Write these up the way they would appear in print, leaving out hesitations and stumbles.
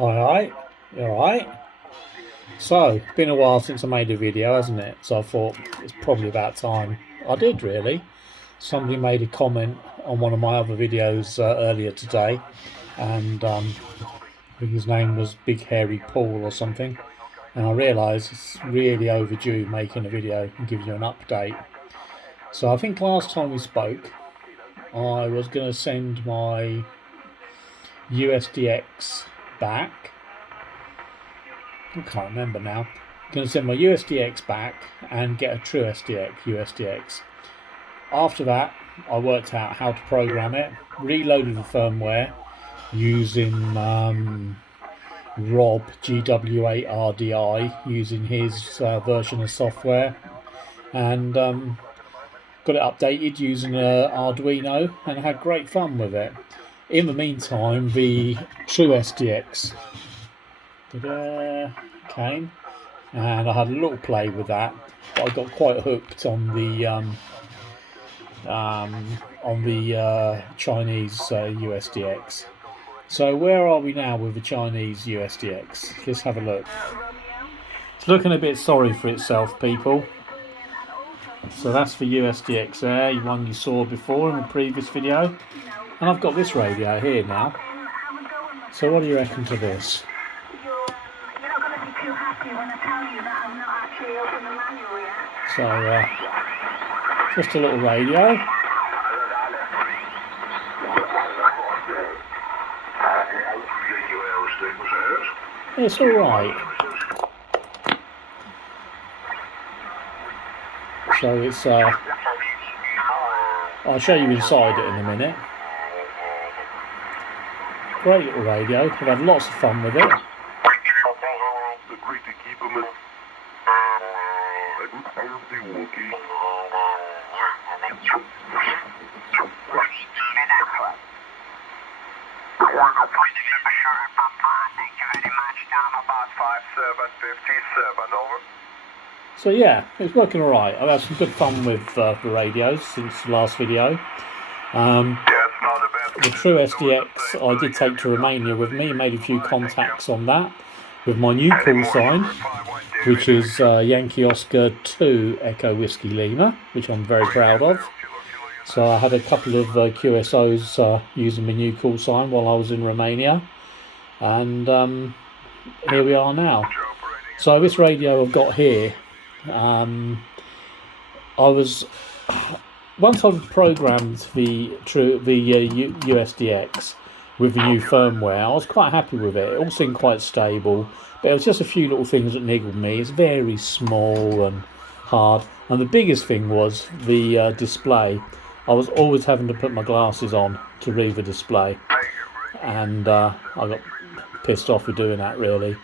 Alright, you alright? So, it's been a while since I made a video, hasn't it? So I thought it's probably about time. I did really. Somebody made a comment on one of my other videos earlier today, and I think his name was Big Hairy Paul or something. And I realised it's really overdue making a video and giving you an update. So I think last time we spoke, I was going to send my uSDX back. I can't remember now. I'm going to send my uSDX back and get a true uSDX. After that, I worked out how to program it, reloaded the firmware using Rob GW8RDI, using his version of software, and got it updated using Arduino, and had great fun with it. In the meantime, the true SDX came, and I had a little play with that, but I got quite hooked on the Chinese uSDX. So where are we now with the Chinese uSDX? Let's have a look. It's looking a bit sorry for itself, people. So that's the uSDX there, one you saw before in the previous video. And I've got this radio here now. So what do you reckon to this? So just a little radio. It's alright. So it's I'll show you inside it in a minute. Great little radio. I've had lots of fun with it. So yeah, it's working alright. I've had some good fun with the radios since the last video. The true SDX I did take to Romania with me, made a few contacts on that with my new call sign, which is Yankee Oscar 2 Echo Whiskey Lima, which I'm very proud of. So I had a couple of QSOs using my new call sign while I was in Romania, and here we are now. So this radio I've got here, once I've programmed the uSDX with the new firmware, I was quite happy with it. It all seemed quite stable, but it was just a few little things that niggled me. It's very small and hard, and the biggest thing was the display. I was always having to put my glasses on to read the display, and I got pissed off with doing that really.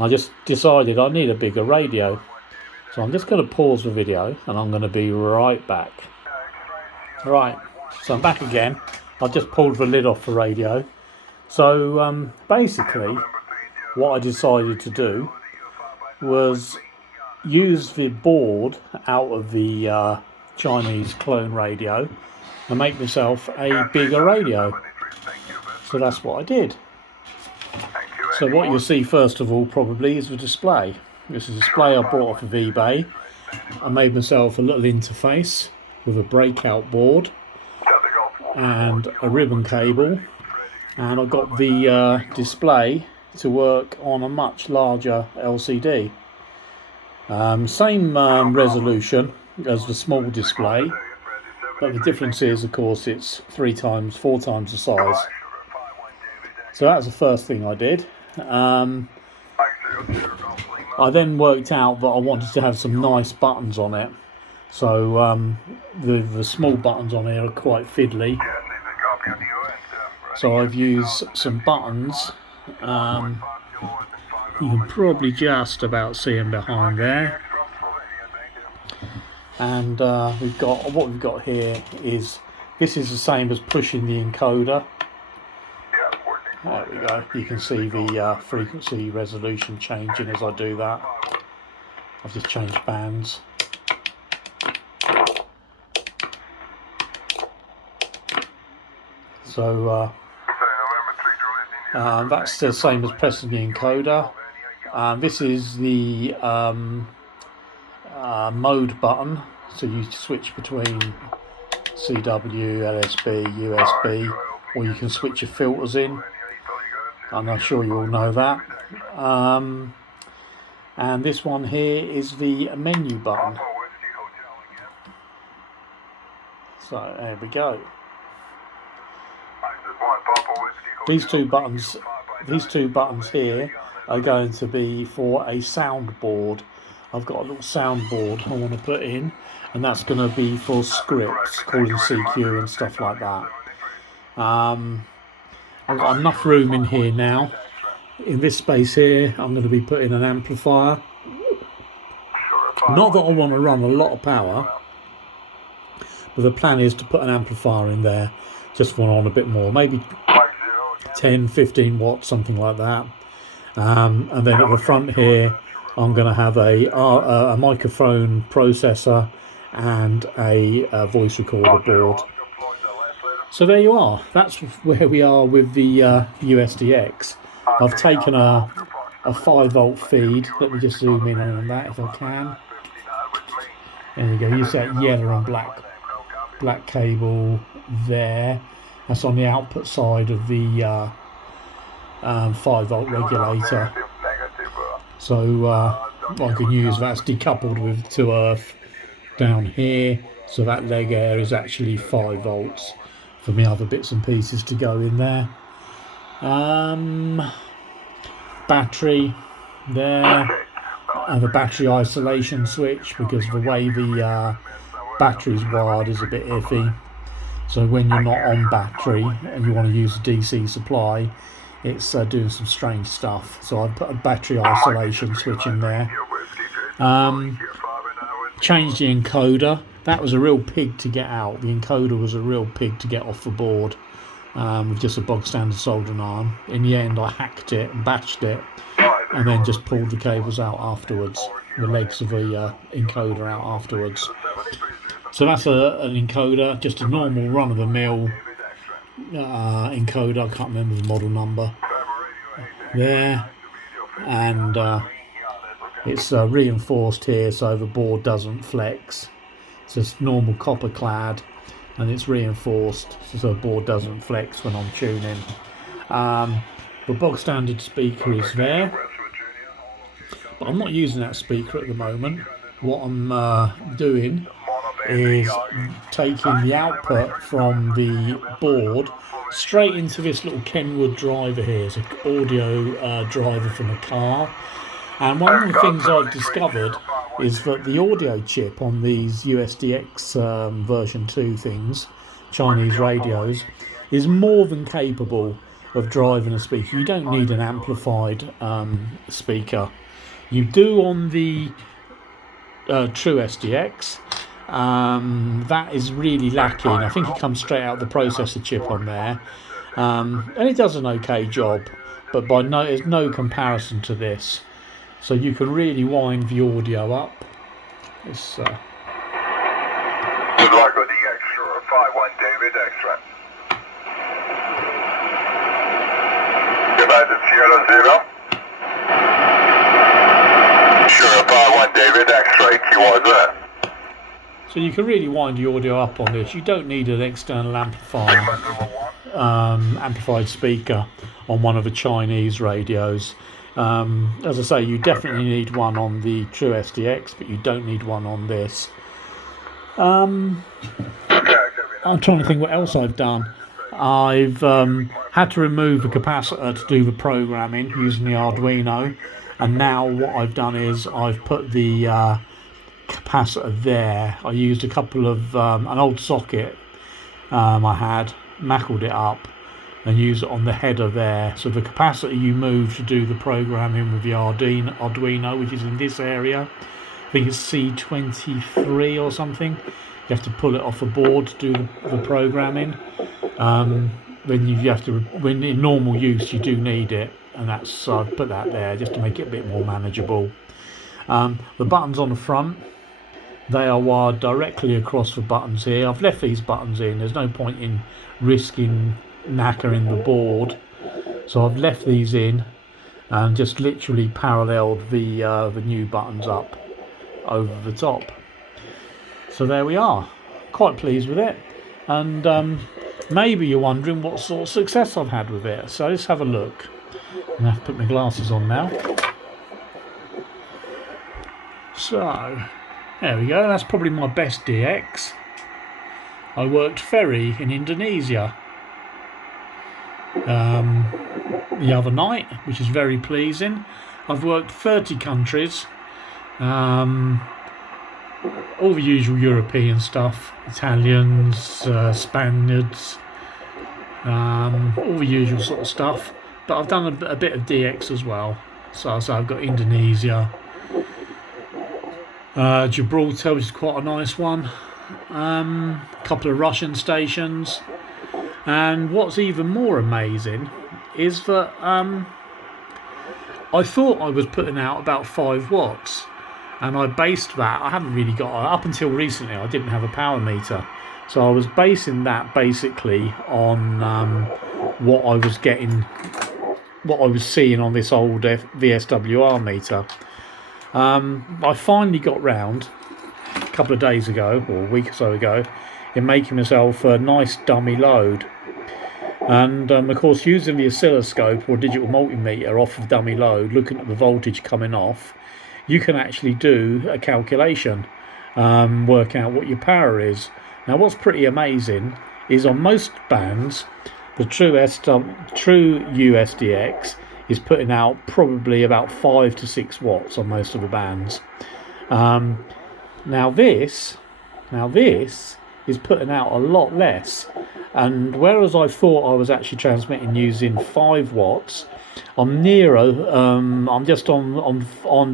I just decided I need a bigger radio. So I'm just going to pause the video and I'm going to be right back. Right, so I'm back again. I've just pulled the lid off the radio. So basically what I decided to do was use the board out of the Chinese clone radio and make myself a bigger radio. So that's what I did. So what you'll see first of all probably is the display. This is a display I bought off of eBay. I made myself a little interface with a breakout board and a ribbon cable, and I got the display to work on a much larger LCD. Same resolution as the small display, but the difference is of course it's 4 times the size. So that's the first thing I did. I then worked out that I wanted to have some nice buttons on it. So the small buttons on here are quite fiddly. So I've used some buttons. You can probably just about see them behind there. And what we've got here is, this is the same as pushing the encoder. There we go. You can see the frequency resolution changing as I do that. I've just changed bands. So That's the same as pressing the encoder. This is the mode button, so you switch between CW, LSB, USB, or you can switch your filters in. I'm sure you all know that. And this one here is the menu button. So there we go. These two buttons here are going to be for a soundboard. I've got a little soundboard I want to put in, and that's going to be for scripts, calling CQ and stuff like that. I've got enough room in here now. In this space here, I'm going to be putting an amplifier. Not that I want to run a lot of power, but the plan is to put an amplifier in there, just one on a bit more, maybe 10, 15 watts, something like that. And then at the front here, I'm going to have a microphone processor and a voice recorder board. So there you are. That's where we are with the uSDX. I've taken a 5-volt feed. Let me just zoom in on that if I can. There you go. Use that yellow and black cable there. That's on the output side of the 5-volt regulator. So what I can use, that's decoupled to earth down here. So that leg air is actually 5 volts for me other bits and pieces to go in there. Battery there, and the battery isolation switch, because the way the battery's wired is a bit iffy. So when you're not on battery and you want to use a DC supply, it's doing some strange stuff. So I've put a battery isolation switch in there. Changed the encoder. That was a real pig to get out. The encoder was a real pig to get off the board with just a bog standard soldering iron. In the end, I hacked it and bashed it, and then just pulled the cables out afterwards, the legs of the encoder out afterwards. So that's an encoder, just a normal run-of-the-mill encoder. I can't remember the model number there, and it's reinforced here so the board doesn't flex. It's just normal copper clad, and it's reinforced so the board doesn't flex when I'm tuning. The bog standard speaker is there, but I'm not using that speaker at the moment. What I'm doing is taking the output from the board straight into this little Kenwood driver here. It's an audio driver from a car, and one of the things I've discovered is that the audio chip on these uSDX version 2 things, Chinese radios, is more than capable of driving a speaker. You don't need an amplified speaker. You do on the true SDX. That is really lacking. I think it comes straight out of the processor chip on there, and it does an okay job, but there's no comparison to this. So you can really wind the audio up. It's Good luck with the extra 51 David extra. Goodbye to Sierra 0. Sure, 51 David extra, Q1 there. So you can really wind the audio up on this. You don't need an external amplified speaker on one of the Chinese radios. As I say, you definitely need one on the true SDX, but you don't need one on this. I'm trying to think what else I've done. I've had to remove the capacitor to do the programming using the Arduino, and now what I've done is I've put the capacitor there. I used a couple of an old socket I had, mackled it up and used it on the header there. So the capacitor you move to do the programming with the Arduino, which is in this area, I think it's C23 or something. You have to pull it off the board to do the programming. When in normal use you do need it, and that's I've put that there just to make it a bit more manageable. The buttons on the front, they are wired directly across the buttons here. I've left these buttons in. There's no point in risking knackering the board So I've left these in and just literally paralleled the new buttons up over the top. So there we are. Quite pleased with it. And maybe you're wondering what sort of success I've had with it. So let's have a look. I'm going to have to put my glasses on now. So there we go. That's probably my best DX. I worked ferry in Indonesia the other night, which is very pleasing. I've worked 30 countries, all the usual European stuff, Italians, Spaniards, all the usual sort of stuff, but I've done a bit of DX as well. So I've got Indonesia, Gibraltar, which is quite a nice one, a couple of Russian stations. And what's even more amazing is that I thought I was putting out about 5 watts, and I based that. I haven't really got, up until recently I didn't have a power meter, so I was basing that basically on what I was getting, what I was seeing on this old VSWR meter. I finally got round a couple of days ago, or a week or so ago, in making myself a nice dummy load. And of course, using the oscilloscope or digital multimeter off of dummy load, looking at the voltage coming off, you can actually do a calculation, work out what your power is. Now what's pretty amazing is on most bands, the true uSDX is putting out probably about 5 to 6 watts on most of the bands. Now this is putting out a lot less, and whereas I thought I was actually transmitting using 5 watts, on Nero, I'm just on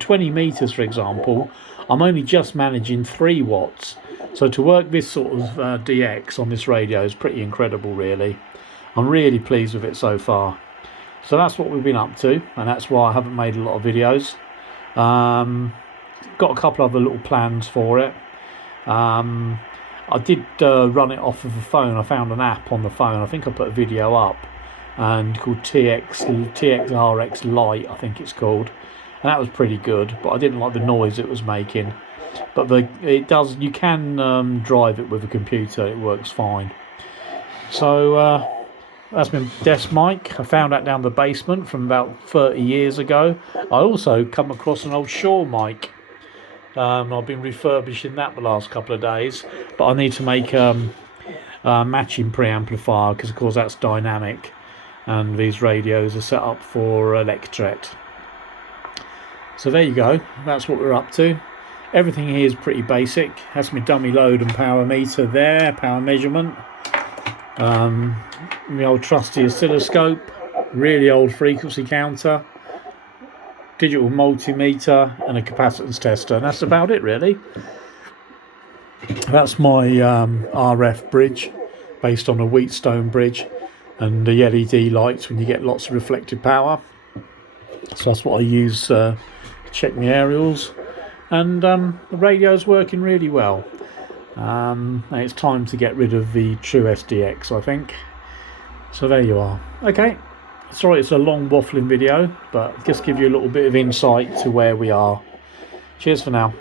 20 meters, for example, I'm only just managing 3 watts. So to work this sort of DX on this radio is pretty incredible, really. I'm really pleased with it so far. So that's what we've been up to, and that's why I haven't made a lot of videos. Got a couple other little plans for it. I did run it off of the phone. I found an app on the phone. I think I put a video up, and called TXRX Lite, I think it's called, and that was pretty good. But I didn't like the noise it was making. But you can drive it with a computer. It works fine. So that's my desk mic. I found that down the basement from about 30 years ago. I also come across an old Shaw mic. I've been refurbishing that the last couple of days, but I need to make a matching preamplifier, because of course that's dynamic, and these radios are set up for electret. So there you go, that's what we're up to. Everything here is pretty basic. That's my dummy load and power meter there, power measurement. The old trusty oscilloscope, really old frequency counter, digital multimeter, and a capacitance tester, and that's about it really. That's my RF bridge based on a Wheatstone bridge, and the LED lights when you get lots of reflected power. So that's what I use to check my aerials, and the radio's working really well. And it's time to get rid of the true SDX, I think. So there you are. Okay, sorry it's a long waffling video, but just give you a little bit of insight to where we are. Cheers for now.